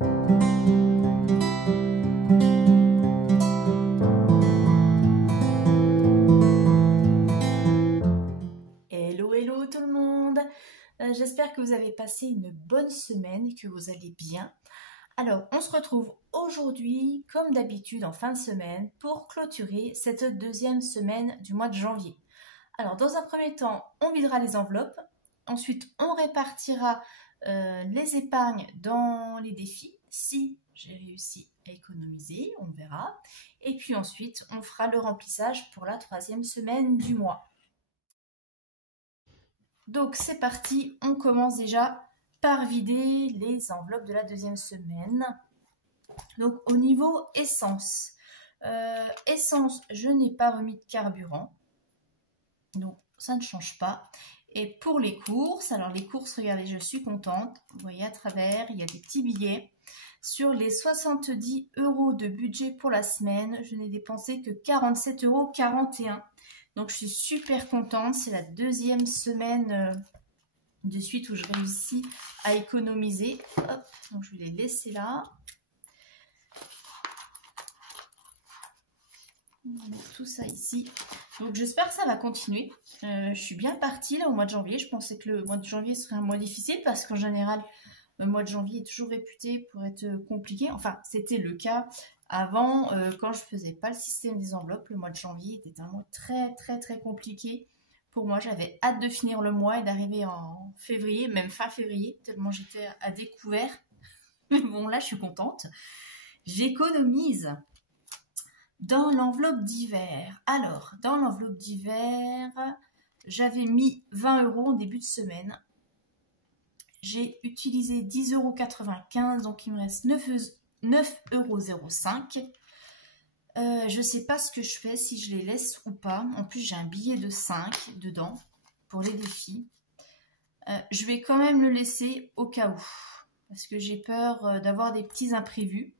Hello, hello tout le monde. J'espère que vous avez passé une bonne semaine, que vous allez bien. Alors, on se retrouve aujourd'hui, comme d'habitude, en fin de semaine, pour clôturer cette deuxième semaine du mois de janvier. Alors, dans un premier temps, on videra les enveloppes. Ensuite, on répartira les épargnes dans les défis, si j'ai réussi à économiser, on verra. Et puis ensuite, on fera le remplissage pour la troisième semaine du mois. Donc c'est parti, on commence déjà par vider les enveloppes de la deuxième semaine. Donc au niveau essence, je n'ai pas remis de carburant, donc ça ne change pas. Et pour les courses, alors les courses, regardez, je suis contente. Vous voyez à travers, il y a des petits billets. Sur les 70 € de budget pour la semaine, je n'ai dépensé que 47,41 €. Donc je suis super contente, c'est la deuxième semaine de suite où je réussis à économiser. Hop, donc je vais les laisser là. On va mettre tout ça ici. Donc j'espère que ça va continuer. Je suis bien partie là au mois de janvier. Je pensais que le mois de janvier serait un mois difficile parce qu'en général, le mois de janvier est toujours réputé pour être compliqué. Enfin, c'était le cas avant, quand je faisais pas le système des enveloppes. Le mois de janvier était un mois très compliqué. Pour moi, j'avais hâte de finir le mois et d'arriver en février, même fin février, tellement j'étais à découvert. Mais bon, là, je suis contente. J'économise. Dans l'enveloppe d'hiver. Alors, dans l'enveloppe d'hiver, j'avais mis 20 € en début de semaine. J'ai utilisé 10,95 €, donc il me reste 9,05 €. Je ne sais pas ce que je fais, si je les laisse ou pas. En plus, j'ai un billet de 5 dedans pour les défis. Je vais quand même le laisser au cas où, parce que j'ai peur d'avoir des petits imprévus.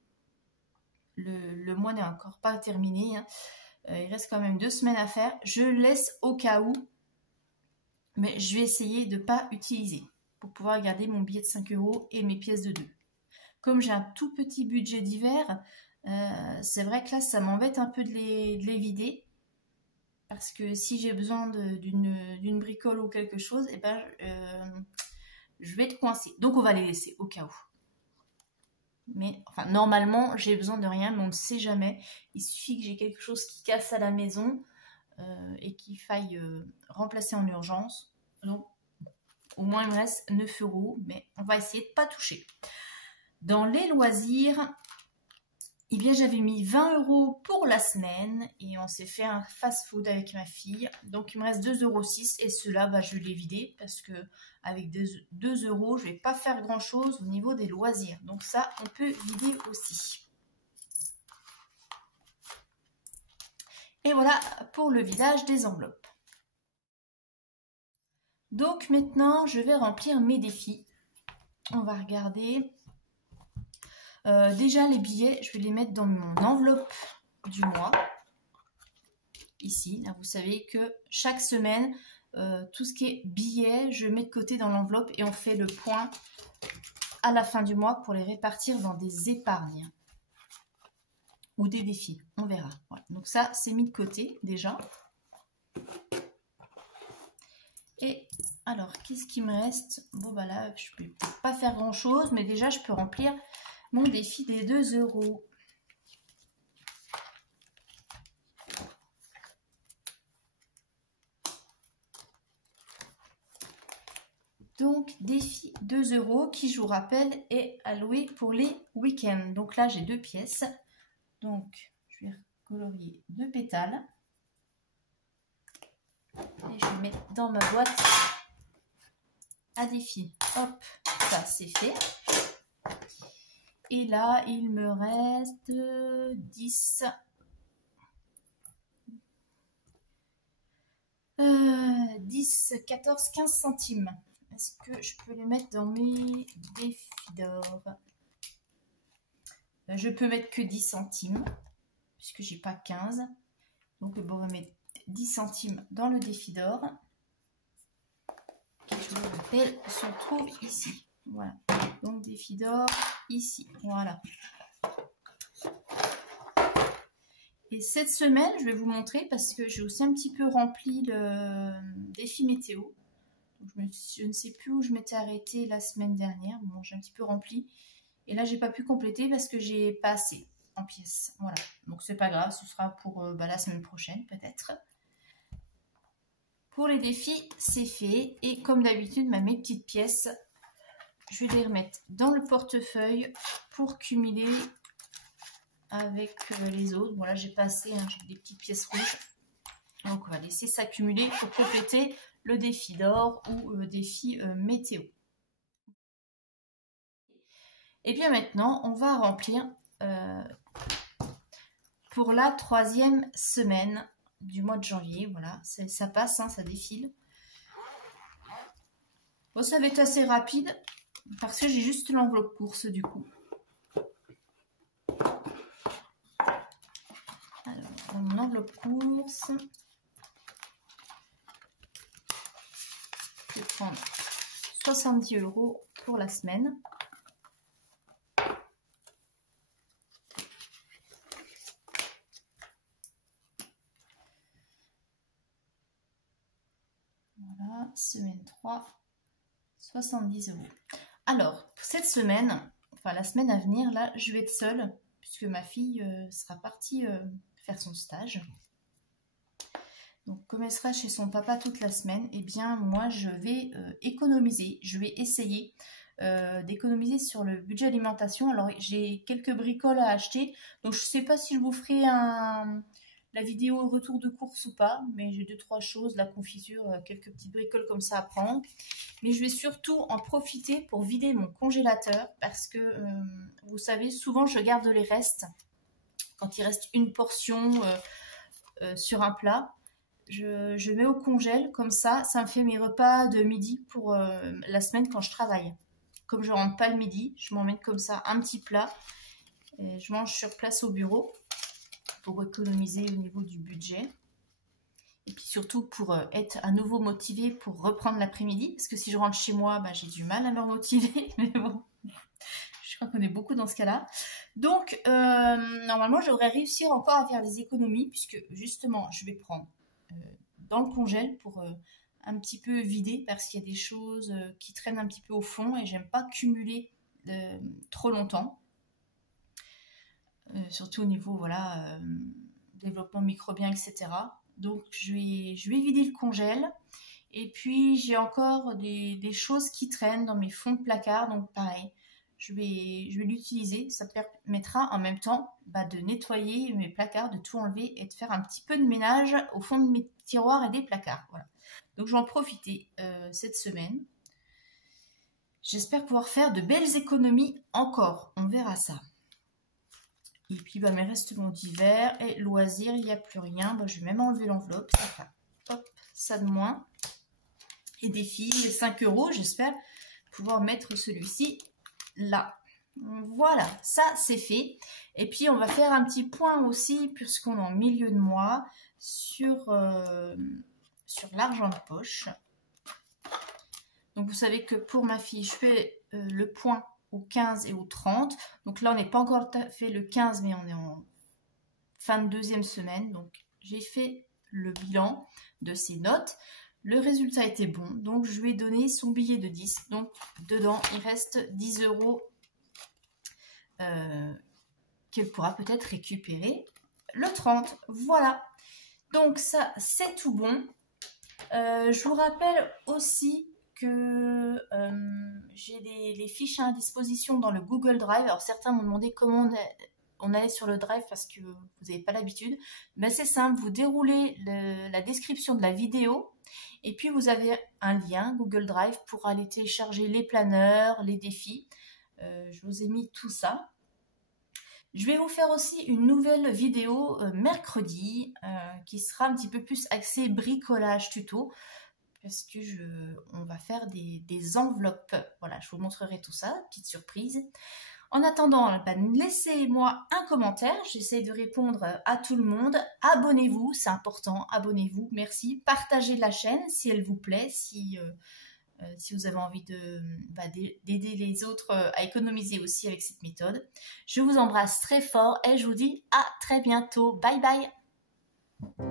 Le mois n'est encore pas terminé. Hein. Il reste quand même 2 semaines à faire. Je le laisse au cas où, mais je vais essayer de ne pas utiliser pour pouvoir garder mon billet de 5 € et mes pièces de 2. Comme j'ai un tout petit budget d'hiver, c'est vrai que là, ça m'embête un peu de les vider. Parce que si j'ai besoin d'une bricole ou quelque chose, eh ben, je vais être coincée. Donc, on va les laisser au cas où. Mais enfin, normalement, j'ai besoin de rien, mais on ne sait jamais. Il suffit que j'ai quelque chose qui casse à la maison et qu'il faille remplacer en urgence. Donc, au moins, il me reste 9 €, mais on va essayer de ne pas toucher. Dans les loisirs, eh bien, j'avais mis 20 € pour la semaine et on s'est fait un fast-food avec ma fille. Donc, il me reste 2,06 € et ceux-là, bah, je vais les vider parce que avec 2 €, je ne vais pas faire grand-chose au niveau des loisirs. Donc, ça, on peut vider aussi. Et voilà pour le vidage des enveloppes. Donc, maintenant, je vais remplir mes défis. On va regarder. Déjà, les billets, je vais les mettre dans mon enveloppe du mois. Ici, là, vous savez que chaque semaine, tout ce qui est billets, je mets de côté dans l'enveloppe et on fait le point à la fin du mois pour les répartir dans des épargnes ou des défis. On verra. Voilà. Donc ça, c'est mis de côté déjà. Et alors, qu'est-ce qui me reste? Bon, bah là, je ne peux pas faire grand-chose, mais déjà, je peux remplir mon défi des 2 €. Donc, défi 2 € qui, je vous rappelle, est alloué pour les week-ends. Donc là, j'ai 2 pièces. Donc, je vais colorier 2 pétales. Et je vais mettre dans ma boîte à défi. Hop, ça c'est fait. Et là, il me reste 10. 10, 14, 15 centimes. Est-ce que je peux les mettre dans mes défis d'or? Je peux mettre que 10 centimes, puisque j'ai pas 15. Donc, bon, on va mettre 10 centimes dans le défi d'or. Qui, je vous rappelle, se trouve ici. Voilà. Donc, défi d'or, ici. Voilà. Et cette semaine, je vais vous montrer parce que j'ai aussi un petit peu rempli le défi météo. Je ne sais plus où je m'étais arrêtée la semaine dernière. Bon, j'ai un petit peu rempli. Et là, j'ai pas pu compléter parce que j'ai pas assez en pièces. Voilà. Donc, c'est pas grave. Ce sera pour la semaine prochaine, peut-être. Pour les défis, c'est fait. Et comme d'habitude, mes petites pièces, je vais les remettre dans le portefeuille pour cumuler avec les autres. Voilà, j'ai pas assez, hein, j'ai des petites pièces rouges. Donc, on va laisser s'accumuler pour compléter le défi d'or ou le défi météo. Et bien maintenant, on va remplir pour la 3e semaine du mois de janvier. Voilà, ça passe, hein, ça défile. Bon, ça va être assez rapide parce que j'ai juste l'enveloppe course du coup. Alors, dans mon enveloppe course, je vais prendre 70 € pour la semaine. Voilà, semaine 3, 70 €. Alors, pour cette semaine, enfin la semaine à venir, là, je vais être seule puisque ma fille sera partie faire son stage. Donc, comme elle sera chez son papa toute la semaine, eh bien, moi, je vais économiser. Je vais essayer d'économiser sur le budget alimentation. Alors, j'ai quelques bricoles à acheter. Donc, je ne sais pas si je vous ferai la vidéo retour de course ou pas. Mais j'ai 2-3 choses, la confiture, quelques petites bricoles comme ça à prendre. Mais je vais surtout en profiter pour vider mon congélateur. Parce que, vous savez, souvent, je garde les restes. Quand il reste une portion sur un plat, je mets au congèle, comme ça me fait mes repas de midi pour la semaine quand je travaille. Comme je rentre pas le midi, je m'emmène comme ça un petit plat et je mange sur place au bureau pour économiser au niveau du budget. Et puis surtout pour être à nouveau motivée pour reprendre l'après-midi, parce que si je rentre chez moi, j'ai du mal à me motiver, mais bon, je crois qu'on est beaucoup dans ce cas-là. Donc, normalement, je devrais réussir encore à faire des économies, puisque justement, je vais prendre dans le congèle pour un petit peu vider parce qu'il y a des choses qui traînent un petit peu au fond et j'aime pas cumuler trop longtemps. Surtout au niveau voilà développement microbien, etc. Donc je vais vider le congèle. Et puis j'ai encore des choses qui traînent dans mes fonds de placard, donc pareil. Je vais l'utiliser, ça permettra en même temps de nettoyer mes placards, de tout enlever et de faire un petit peu de ménage au fond de mes tiroirs et des placards. Voilà. Donc je vais en profiter cette semaine. J'espère pouvoir faire de belles économies encore, on verra ça. Et puis mes restes d'hiver et loisirs, il n'y a plus rien. Je vais même enlever l'enveloppe, ça fera hop, ça de moins. Et défis, les 5 €, j'espère pouvoir mettre celui-ci là. Voilà, ça c'est fait. Et puis on va faire un petit point aussi, puisqu'on est en milieu de mois, sur l'argent de poche. Donc vous savez que pour ma fille, je fais le point au 15 et au 30. Donc là on n'est pas encore fait le 15, mais on est en fin de 2e semaine. Donc j'ai fait le bilan de ses notes. Le résultat était bon, donc je lui ai donné son billet de 10. Donc dedans, il reste 10 € qu'elle pourra peut-être récupérer le 30. Voilà. Donc ça, c'est tout bon. Je vous rappelle aussi que j'ai les fiches à disposition dans le Google Drive. Alors certains m'ont demandé comment on allait sur le Drive parce que vous n'avez pas l'habitude. Ben, c'est simple, vous déroulez la description de la vidéo et puis vous avez un lien Google Drive pour aller télécharger les planeurs, les défis. Je vous ai mis tout ça. Je vais vous faire aussi une nouvelle vidéo mercredi qui sera un petit peu plus axée bricolage tuto parce que on va faire des enveloppes. Voilà, je vous montrerai tout ça, petite surprise. En attendant, laissez-moi un commentaire. J'essaie de répondre à tout le monde. Abonnez-vous, c'est important. Abonnez-vous, merci. Partagez la chaîne si elle vous plaît, si si vous avez envie d'aider les autres à économiser aussi avec cette méthode. Je vous embrasse très fort et je vous dis à très bientôt. Bye bye.